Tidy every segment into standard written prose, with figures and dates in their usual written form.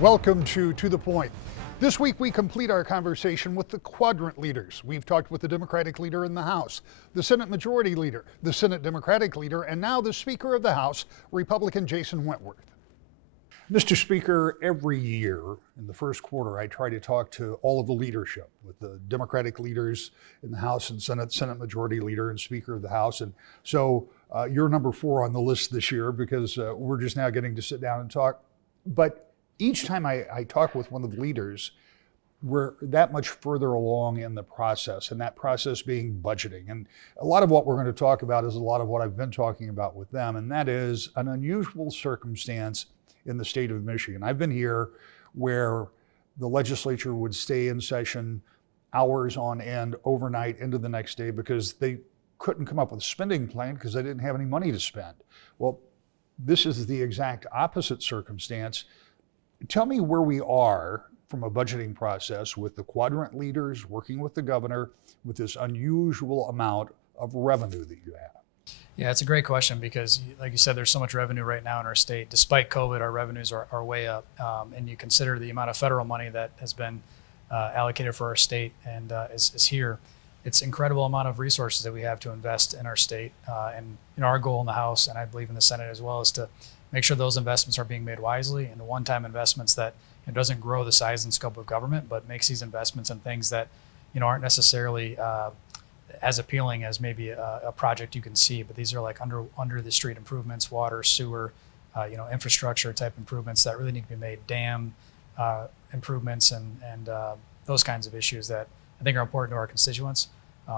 Welcome to the Point. This week we complete our conversation with the quadrant leaders. We've talked with the Democratic leader in the House, the Senate Majority Leader, the Senate Democratic leader, and now the Speaker of the House, Republican Jason Wentworth. Mr. Speaker, every year in the first quarter, I try to talk to all of the leadership with the Democratic leaders in the House and Senate, Senate Majority Leader and Speaker of the House. And so you're number 4 on the list this year because we're just now getting to sit down and talk. But each time I talk with one of the leaders, we're that much further along in the process, and that process being budgeting. And a lot of what we're going to talk about is a lot of what I've been talking about with them, and that is an unusual circumstance in the state of Michigan. I've been here where the legislature would stay in session hours on end, overnight into the next day, because they couldn't come up with a spending plan because they didn't have any money to spend. Well, this is the exact opposite circumstance. Tell me where we are from a budgeting process with the quadrant leaders working with the governor with this unusual amount of revenue that you have. Yeah, it's a great question because, like you said, there's so much revenue right now in our state. Despite COVID, our revenues are way up. And you consider the amount of federal money that has been allocated for our state and is here. It's an incredible amount of resources that we have to invest in our state. And our goal in the House, and I believe in the Senate as well, is to make sure those investments are being made wisely and the one-time investments that it doesn't grow the size and scope of government, but makes these investments in things that aren't necessarily as appealing as maybe a project you can see. But these are like under the street improvements, water, sewer, infrastructure type improvements that really need to be made, dam improvements, and those kinds of issues that I think are important to our constituents.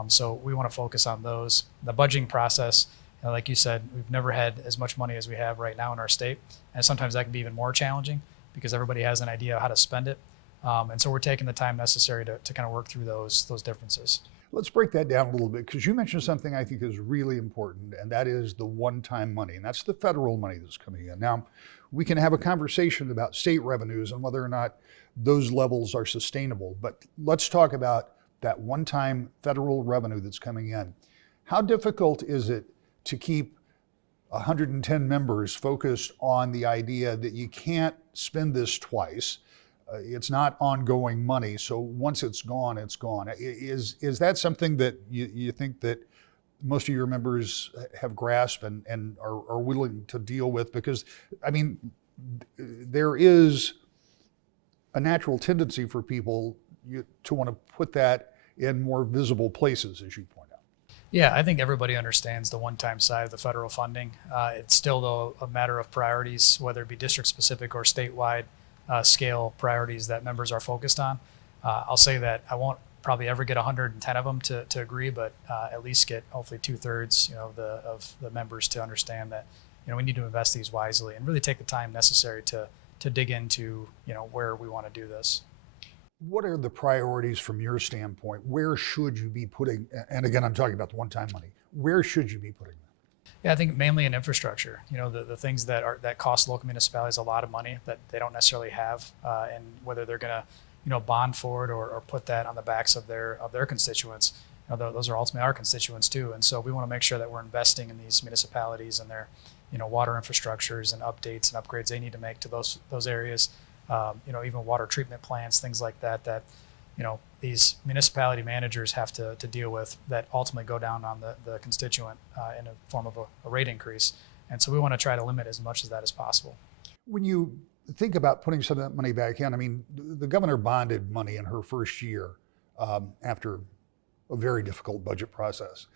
So we want to focus on those. The budgeting process. Like you said, we've never had as much money as we have right now in our state. And sometimes that can be even more challenging because everybody has an idea how to spend it. And so we're taking the time necessary to kind of work through those differences. Let's break that down a little bit because you mentioned something I think is really important, and that is the one-time money. And that's the federal money that's coming in. Now, we can have a conversation about state revenues and whether or not those levels are sustainable. But let's talk about that one-time federal revenue that's coming in. How difficult is it to keep 110 members focused on the idea that you can't spend this twice? It's not ongoing money, so once it's gone, it's gone. Is that something that you think that most of your members have grasped and are willing to deal with? Because, I mean, there is a natural tendency for people to want to put that in more visible places, as you point out. Yeah, I think everybody understands the one-time side of the federal funding. It's still, though, a matter of priorities, whether it be district-specific or statewide scale priorities that members are focused on. I'll say that I won't probably ever get 110 of them to agree, but at least get hopefully 2/3 of the members to understand that we need to invest these wisely and really take the time necessary to dig into where we want to do this. What are the priorities from your standpoint? Where should you be putting, and again, I'm talking about the one-time money, where should you be putting them? Yeah, I think mainly in infrastructure. The things that cost local municipalities a lot of money that they don't necessarily have, and whether they're going to bond for it or put that on the backs of their constituents. Those are ultimately our constituents too, and so we want to make sure that we're investing in these municipalities and their water infrastructures and updates and upgrades they need to make to those areas. Even water treatment plants, things like that these municipality managers have to deal with that ultimately go down on the constituent in a form of a rate increase. And so we want to try to limit as much of that as possible. When you think about putting some of that money back in, I mean, the governor bonded money in her first year after a very difficult budget process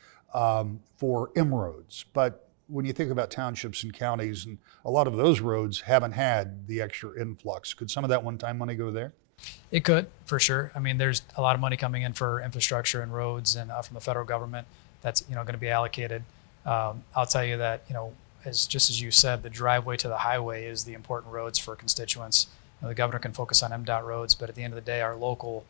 for M-roads. But when you think about townships and counties, and a lot of those roads haven't had the extra influx, could some of that one-time money go there? It could, for sure. I mean, there's a lot of money coming in for infrastructure and roads and from the federal government that's going to be allocated. I'll tell you that as you said, the driveway to the highway is the important roads for constituents. The governor can focus on MDOT roads, but at the end of the day, our local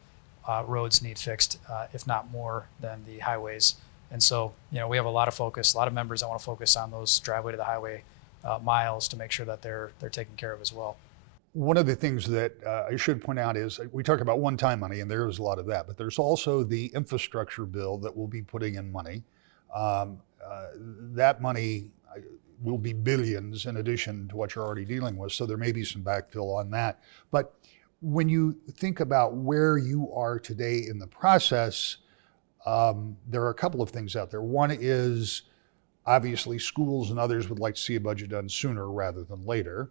roads need fixed, if not more than the highways. And so, we have a lot of focus, a lot of members that want to focus on those driveway to the highway miles to make sure that they're taken care of as well. One of the things that I should point out is we talk about one-time money, and there is a lot of that, but there's also the infrastructure bill that will be putting in money. That money will be billions in addition to what you're already dealing with. So there may be some backfill on that. But when you think about where you are today in the process, there are a couple of things out there. One is obviously schools and others would like to see a budget done sooner rather than later.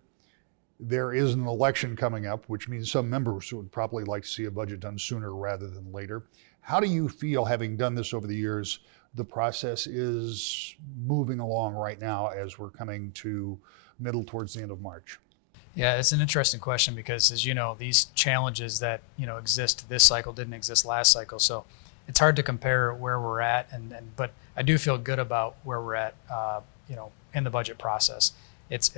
There is an election coming up, which means some members would probably like to see a budget done sooner rather than later. How do you feel, having done this over the years, the process is moving along right now as we're coming to middle towards the end of March? Yeah, it's an interesting question because, as you know, these challenges that exist this cycle didn't exist last cycle. So it's hard to compare where we're at, but I do feel good about where we're at, in the budget process. It's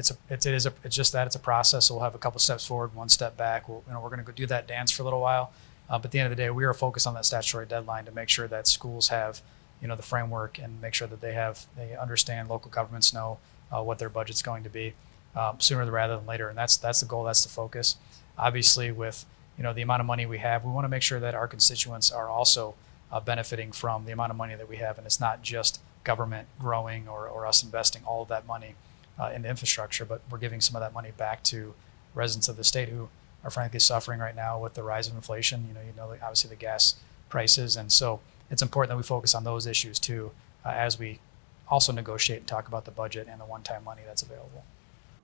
just that it's a process. So we'll have a couple steps forward, one step back. We're going to go do that dance for a little while. But at the end of the day, we are focused on that statutory deadline to make sure that schools have, the framework and make sure that they understand, local governments know what their budget's going to be sooner rather than later. And that's the goal. That's the focus. Obviously, with the amount of money we have, we want to make sure that our constituents are also benefiting from the amount of money that we have, and it's not just government growing or us investing all of that money into infrastructure, but we're giving some of that money back to residents of the state who are frankly suffering right now with the rise of inflation. Obviously the gas prices, and so it's important that we focus on those issues too as we also negotiate and talk about the budget and the one-time money that's available.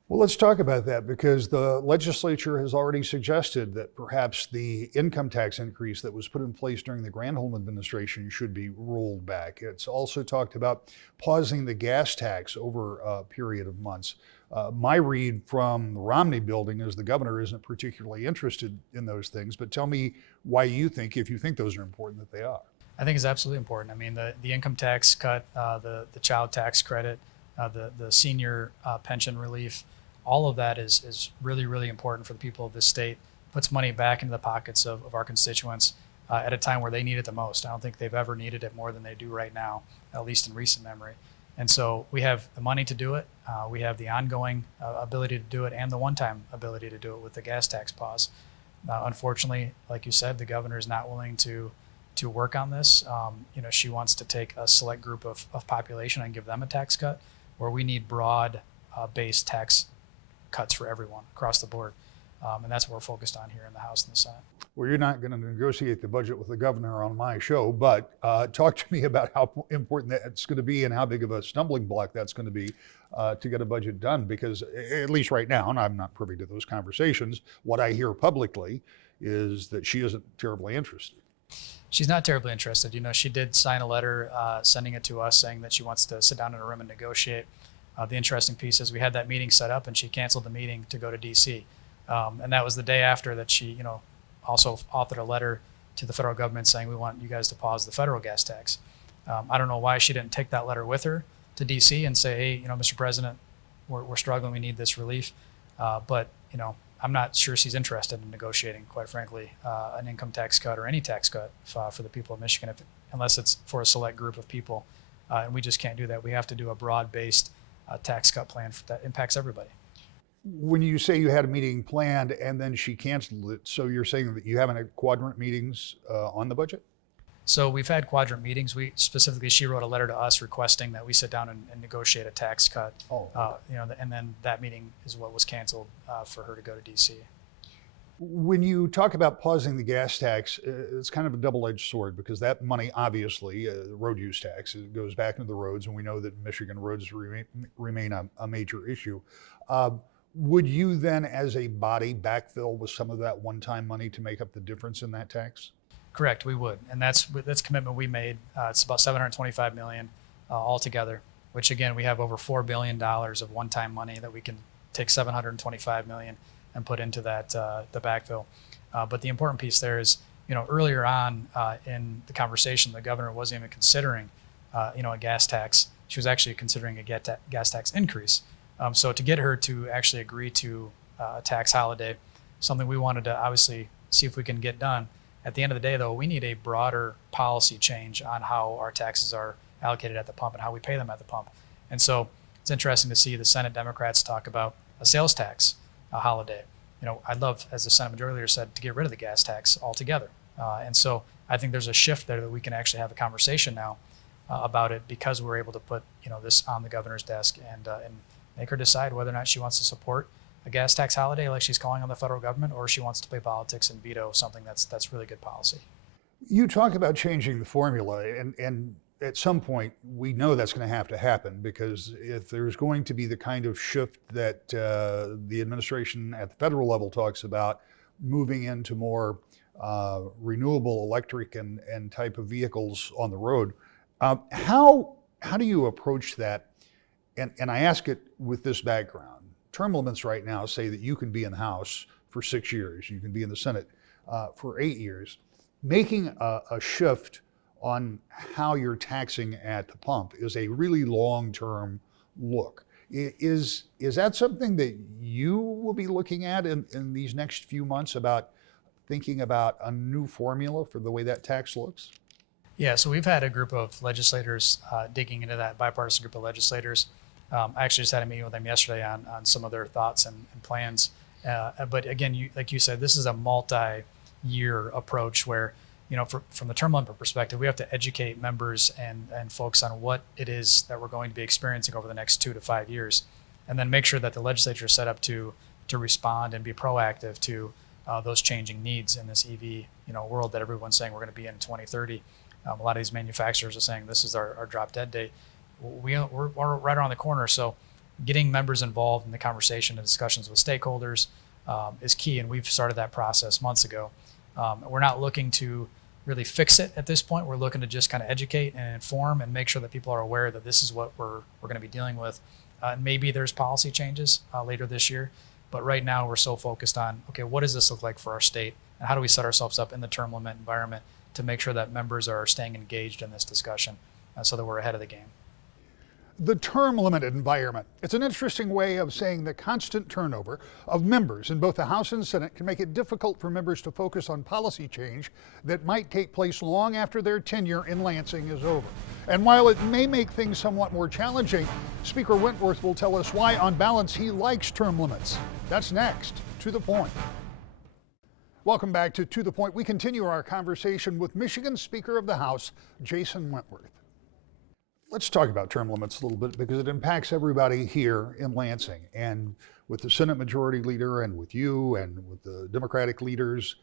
Well, let's talk about that, because the legislature has already suggested that perhaps the income tax increase that was put in place during the Granholm administration should be rolled back. It's also talked about pausing the gas tax over a period of months. My read from the Romney building is the governor isn't particularly interested in those things, but tell me why you think, if you think those are important, that they are. I think it's absolutely important. I mean, the income tax cut, the child tax credit, the senior pension relief, all of that is really, really important for the people of this state. Puts money back into the pockets of our constituents at a time where they need it the most. I don't think they've ever needed it more than they do right now, at least in recent memory. And so we have the money to do it. We have the ongoing ability to do it and the one-time ability to do it with the gas tax pause. Unfortunately, like you said, the governor is not willing to work on this. She wants to take a select group of population and give them a tax cut, where we need broad based tax cuts for everyone across the board. And that's what we're focused on here in the House and the Senate. Well, you're not going to negotiate the budget with the governor on my show, but talk to me about how important that's going to be and how big of a stumbling block that's going to be to get a budget done. Because at least right now, and I'm not privy to those conversations, what I hear publicly is that she isn't terribly interested. She's not terribly interested. She did sign a letter sending it to us saying that she wants to sit down in a room and negotiate. The interesting piece is we had that meeting set up and she canceled the meeting to go to DC. And that was the day after that she, also authored a letter to the federal government saying we want you guys to pause the federal gas tax. I don't know why she didn't take that letter with her to DC and say, hey, Mr. President, we're struggling, we need this relief. But I'm not sure she's interested in negotiating, quite frankly, an income tax cut or any tax cut for the people of Michigan, unless it's for a select group of people. And we just can't do that. We have to do a broad-based tax cut plan that impacts everybody. When you say you had a meeting planned and then she canceled it, so you're saying that you haven't had quadrant meetings on the budget? So we've had quadrant meetings. She wrote a letter to us requesting that we sit down and negotiate a tax cut. Oh, okay. And then that meeting is what was canceled for her to go to DC. When you talk about pausing the gas tax, it's kind of a double-edged sword, because that money, obviously, the road use tax, it goes back into the roads, and we know that Michigan roads remain a major issue. Would you then, as a body, backfill with some of that one-time money to make up the difference in that tax? Correct, we would, and that's a commitment we made. It's about $725 million altogether, which again, we have over $4 billion of one-time money that we can take $725 million and put into that the backfill. But the important piece there is, earlier on in the conversation, the governor wasn't even considering, a gas tax. She was actually considering a gas tax increase. So to get her to actually agree to a tax holiday, something we wanted to obviously see if we can get done. At the end of the day, though, we need a broader policy change on how our taxes are allocated at the pump and how we pay them at the pump. And so it's interesting to see the Senate Democrats talk about a sales tax holiday. I'd love, as the Senate Majority Leader said, to get rid of the gas tax altogether. And so I think there's a shift there that we can actually have a conversation now about it, because we're able to put this on the governor's desk and make her decide whether or not she wants to support a gas tax holiday like she's calling on the federal government, or she wants to play politics and veto something that's really good policy. You talk about changing the formula, and at some point we know that's going to have to happen, because if there's going to be the kind of shift that the administration at the federal level talks about, moving into more renewable electric and type of vehicles on the road, how do you approach that? And I ask it with this background. Term limits right now say that you can be in the House for 6 years, you can be in the Senate for 8 years. Making a shift on how you're taxing at the pump is a really long-term look. Is that something that you will be looking at in these next few months, about thinking about a new formula for the way that tax looks? Yeah, so we've had a group of legislators digging into that, bipartisan group of legislators. I actually just had a meeting with them yesterday on some of their thoughts and plans. But again, like you said, this is a multi-year approach where, from the term limit perspective, we have to educate members and folks on what it is that we're going to be experiencing over the next 2 to 5 years, and then make sure that the legislature is set up to respond and be proactive to those changing needs in this EV world that everyone's saying we're going to be in 2030. A lot of these manufacturers are saying this is our drop dead date. We're right around the corner, so getting members involved in the conversation and discussions with stakeholders is key, and we've started that process months ago. We're not looking to really fix it at this point. We're looking to just kind of educate and inform and make sure that people are aware that this is what we're going to be dealing with. Maybe there's policy changes later this year, but right now we're so focused on, okay, what does this look like for our state, and how do we set ourselves up in the term limit environment to make sure that members are staying engaged in this discussion so that we're ahead of the game. The term limit environment. It's an interesting way of saying the constant turnover of members in both the House and Senate can make it difficult for members to focus on policy change that might take place long after their tenure in Lansing is over. And while it may make things somewhat more challenging, Speaker Wentworth will tell us why, on balance, he likes term limits. That's next. To the Point. Welcome back to the Point. We continue our conversation with Michigan Speaker of the House, Jason Wentworth. Let's talk about term limits a little bit, because it impacts everybody here in Lansing. And with the Senate Majority Leader and with you and with the Democratic leaders,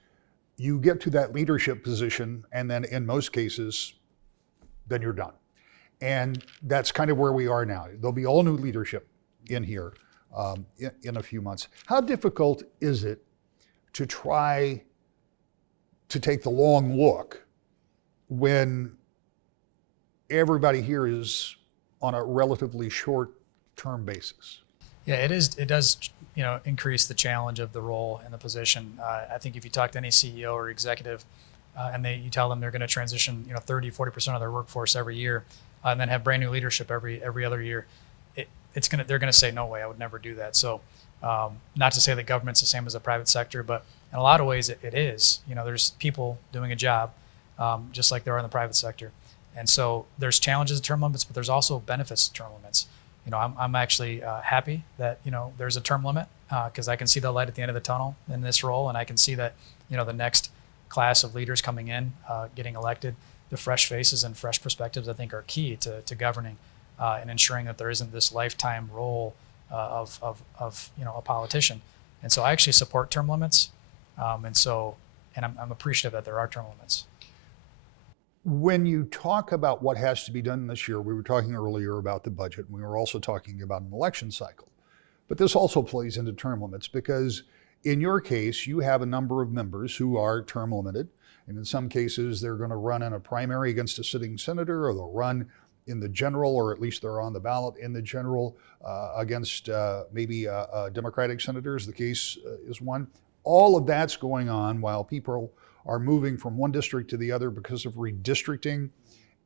you get to that leadership position, and then in most cases, then you're done. And that's kind of where we are now. There'll be all new leadership in here in a few months. How difficult is it to try to take the long look when everybody here is on a relatively short-term basis? Yeah, it is. It does, increase the challenge of the role and the position. I think if you talk to any CEO or executive, and you tell them they're going to transition, 30, 40% of their workforce every year, and then have brand new leadership every other year, they're going to say, no way, I would never do that. So, not to say that government's the same as the private sector, but in a lot of ways it is. There's people doing a job, just like there are in the private sector. And so there's challenges to term limits, but there's also benefits to term limits. I'm actually happy that, there's a term limit, because I can see the light at the end of the tunnel in this role. And I can see that, the next class of leaders coming in, getting elected, the fresh faces and fresh perspectives, I think, are key to governing and ensuring that there isn't this lifetime role of a politician. And so I actually support term limits. And I'm appreciative that there are term limits. When you talk about what has to be done this year, we were talking earlier about the budget, and we were also talking about an election cycle. But this also plays into term limits, because in your case, you have a number of members who are term limited. And in some cases, they're going to run in a primary against a sitting senator, or they'll run in the general, or at least they're on the ballot in the general against maybe Democratic senators. The case is one. All of that's going on while people are moving from one district to the other because of redistricting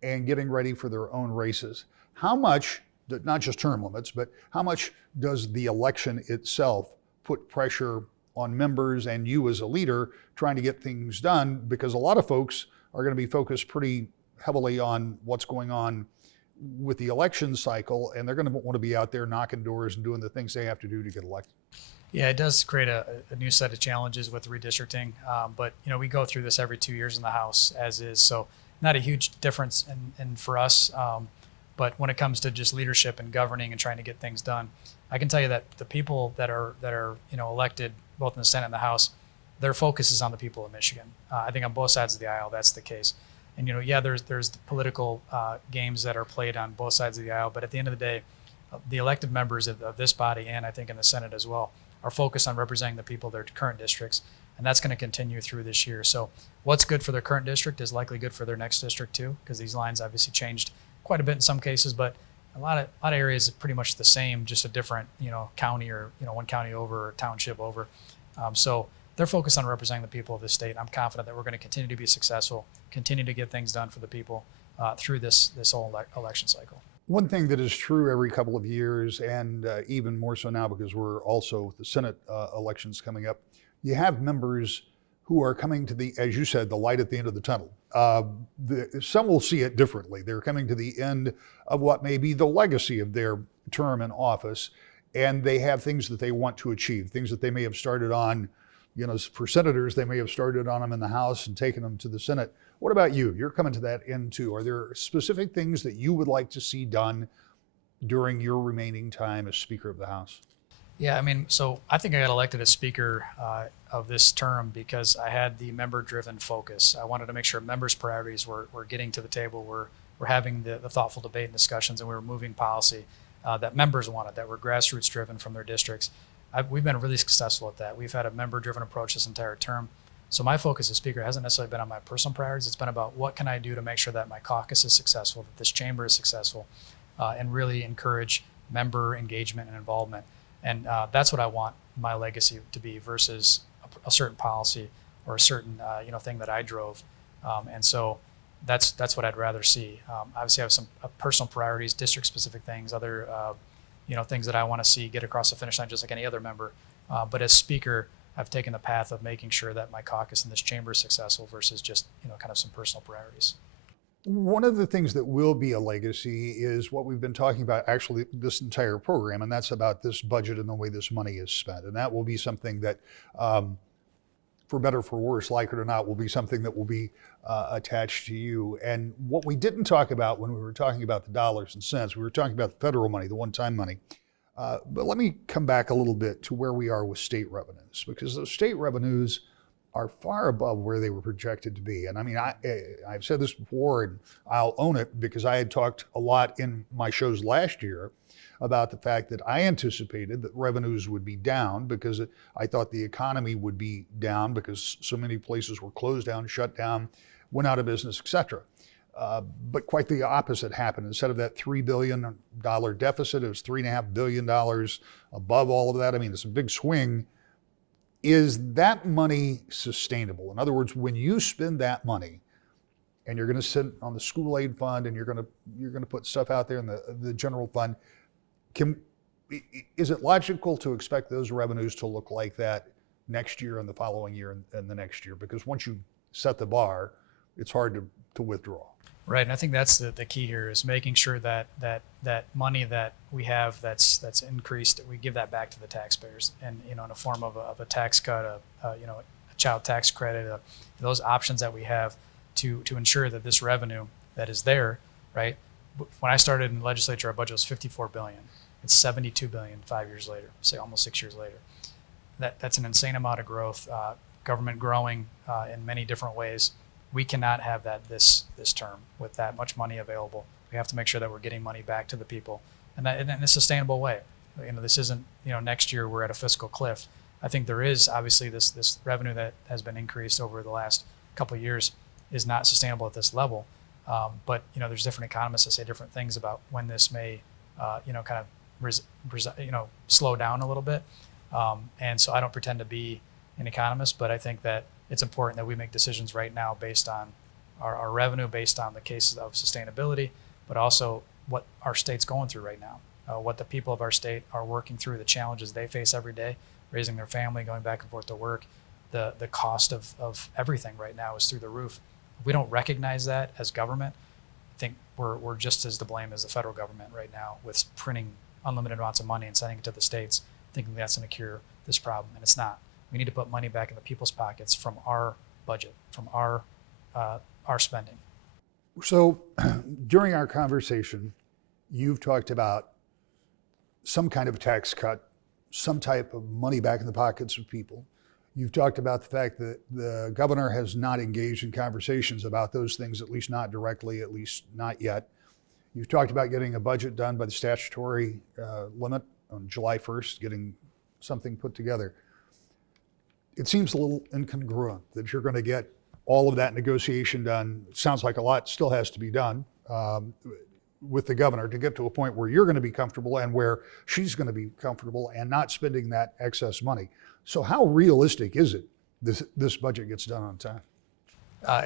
and getting ready for their own races. How much, not just term limits, but how much does the election itself put pressure on members and you as a leader trying to get things done? Because a lot of folks are going to be focused pretty heavily on what's going on with the election cycle, and they're going to want to be out there knocking doors and doing the things they have to do to get elected. Yeah, it does create a new set of challenges with redistricting, but we go through this every 2 years in the House as is, so not a huge difference. And for us, But when it comes to just leadership and governing and trying to get things done, I can tell you that the people that are elected both in the Senate and the House, their focus is on the people of Michigan. I think on both sides of the aisle that's the case. And there's political games that are played on both sides of the aisle, but at the end of the day, the elected members of this body, and I think in the Senate as well, are focused on representing the people of their current districts, and that's going to continue through this year. So what's good for their current district is likely good for their next district too, because these lines obviously changed quite a bit in some cases, but a lot of areas are pretty much the same, just a different county or one county over or township over. So they're focused on representing the people of this state. I'm confident that we're going to continue to be successful, continue to get things done for the people through this whole election cycle. One thing that is true every couple of years, and even more so now because we're also with the Senate elections coming up, you have members who are coming to as you said, the light at the end of the tunnel. Some will see it differently. They're coming to the end of what may be the legacy of their term in office, and they have things that they want to achieve, things that they may have started on. For senators, they may have started on them in the House and taken them to the Senate. What about you? You're coming to that end too. Are there specific things that you would like to see done during your remaining time as Speaker of the House? Yeah, so I think I got elected as Speaker of this term because I had the member-driven focus. I wanted to make sure members' priorities were getting to the table, we're having the thoughtful debate and discussions, and we were moving policy that members wanted, that were grassroots-driven from their districts. We've been really successful at that. We've had a member-driven approach this entire term. So my focus as Speaker hasn't necessarily been on my personal priorities. It's been about what can I do to make sure that my caucus is successful, that this chamber is successful, and really encourage member engagement and involvement. And that's what I want my legacy to be versus a certain policy or a certain thing that I drove. And so that's what I'd rather see. Obviously, I have some personal priorities, district-specific things, other things that I want to see get across the finish line just like any other member. But as Speaker, I've taken the path of making sure that my caucus in this chamber is successful versus just kind of some personal priorities. One of the things that will be a legacy is what we've been talking about actually this entire program, and that's about this budget and the way this money is spent. And that will be something that, for better or for worse, like it or not, will be something that will be attached to you. And what we didn't talk about when we were talking about the dollars and cents, we were talking about the federal money, the one-time money. But let me come back a little bit to where we are with state revenues, because those state revenues are far above where they were projected to be. And I've said this before, and I'll own it because I had talked a lot in my shows last year about the fact that I anticipated that revenues would be down because I thought the economy would be down because so many places were closed down, shut down, went out of business, etc. But quite the opposite happened. Instead of that $3 billion deficit, it was $3.5 billion above all of that. It's a big swing. Is that money sustainable? In other words, when you spend that money and you're going to sit on the school aid fund and you're going to put stuff out there in the general fund, is it logical to expect those revenues to look like that next year and the following year and the next year? Because once you set the bar, it's hard to withdraw. Right, and I think that's the key here is making sure that money that we have that's increased, we give that back to the taxpayers, and in a form of a tax cut, a child tax credit, those options that we have to ensure that this revenue that is there, right? When I started in the legislature, our budget was $54 billion. It's $72 billion 5 years later, say almost 6 years later. That's an insane amount of growth. Government growing in many different ways. We cannot have that this term with that much money available. We have to make sure that we're getting money back to the people, and that in a sustainable way. This isn't next year we're at a fiscal cliff. I think there is obviously this revenue that has been increased over the last couple of years is not sustainable at this level. But there's different economists that say different things about when this may slow down a little bit. And so I don't pretend to be an economist, but I think that it's important that we make decisions right now based on our revenue, based on the cases of sustainability, but also what our state's going through right now, what the people of our state are working through, the challenges they face every day, raising their family, going back and forth to work. The cost of everything right now is through the roof. If we don't recognize that as government, I think we're just as to blame as the federal government right now with printing unlimited amounts of money and sending it to the states, thinking that's going to cure this problem, and it's not. We need to put money back in the people's pockets from our budget, from our spending. So during our conversation, You've talked about some kind of tax cut, some type of money back in the pockets of people. You've talked about the fact that the governor has not engaged in conversations about those things, at least not directly, at least not yet. You've talked about getting a budget done by the statutory limit on July 1st, getting something put together. It seems a little incongruent that you're going to get all of that negotiation done. It sounds like a lot still has to be done with the governor to get to a point where you're going to be comfortable and where she's going to be comfortable and not spending that excess money. So how realistic is it this budget gets done on time?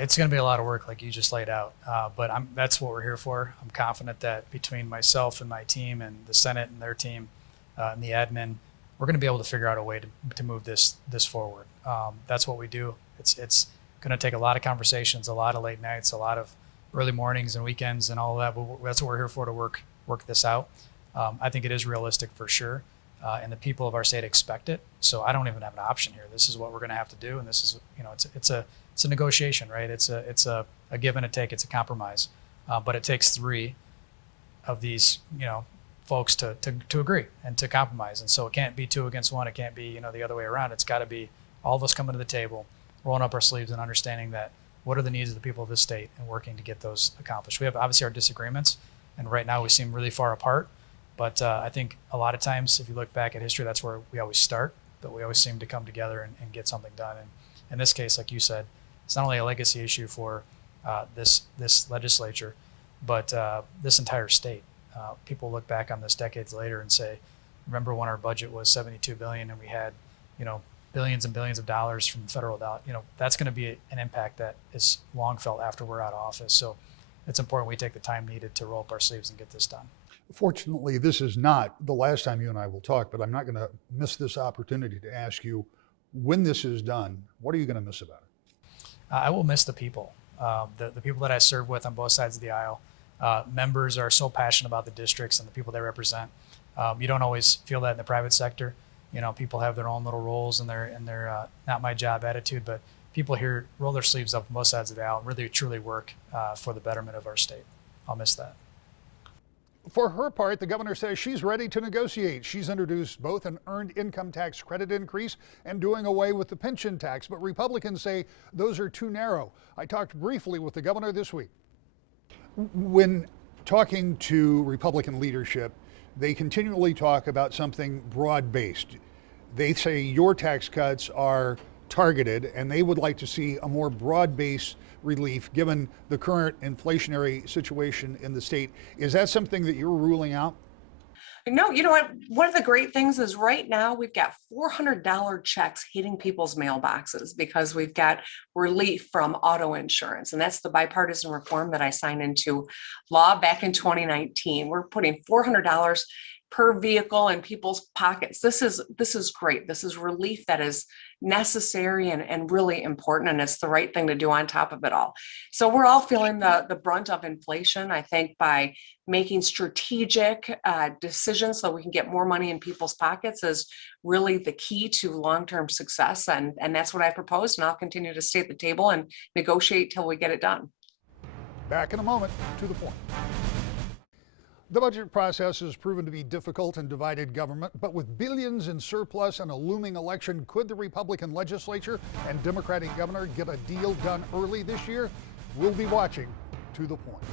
It's going to be a lot of work, like you just laid out, but that's what we're here for. I'm confident that between myself and my team and the Senate and their team and the admin, we're going to be able to figure out a way to move this forward. That's what we do. It's going to take a lot of conversations, a lot of late nights, a lot of early mornings and weekends and all of that. But that's what we're here for, to work this out. I think it is realistic for sure, and the people of our state expect it. So I don't even have an option here. This is what we're going to have to do, and this is, it's a negotiation, right? It's a give and a take. It's a compromise, but it takes three of these, folks to agree and to compromise. And so it can't be two against one. It can't be, the other way around. It's got to be all of us coming to the table, rolling up our sleeves and understanding that what are the needs of the people of this state and working to get those accomplished. We have obviously our disagreements, and right now we seem really far apart. But I think a lot of times, if you look back at history, that's where we always start, but we always seem to come together and get something done. And in this case, like you said, it's not only a legacy issue for this legislature, but this entire state. People look back on this decades later and say, remember when our budget was $72 billion and we had, billions and billions of dollars from federal dollars. That's going to be an impact that is long felt after we're out of office. So it's important we take the time needed to roll up our sleeves and get this done. Fortunately, this is not the last time you and I will talk, but I'm not going to miss this opportunity to ask you, when this is done, what are you going to miss about it? I will miss the people, the people that I serve with on both sides of the aisle. Members are so passionate about the districts and the people they represent. You don't always feel that in the private sector. People have their own little roles and their not my job attitude, but people here roll their sleeves up on both sides of the aisle and really truly work for the betterment of our state. I'll miss that. For her part, the governor says she's ready to negotiate. She's introduced both an earned income tax credit increase and doing away with the pension tax, but Republicans say those are too narrow. I talked briefly with the governor this week. When talking to Republican leadership, they continually talk about something broad-based. They say your tax cuts are targeted, and they would like to see a more broad-based relief given the current inflationary situation in the state. Is that something that you're ruling out? No, you know what? One of the great things is right now we've got $400 checks hitting people's mailboxes because we've got relief from auto insurance. And that's the bipartisan reform that I signed into law back in 2019. We're putting $400 per vehicle in people's pockets. This is great. This is relief that is necessary and really important, and it's the right thing to do on top of it all. So we're all feeling the brunt of inflation, I think, by making strategic decisions so we can get more money in people's pockets is really the key to long-term success. And that's what I proposed, and I'll continue to stay at the table and negotiate till we get it done. Back in a moment, to the point. The budget process has proven to be difficult and divided government, but with billions in surplus and a looming election, could the Republican legislature and Democratic governor get a deal done early this year? We'll be watching. To the point.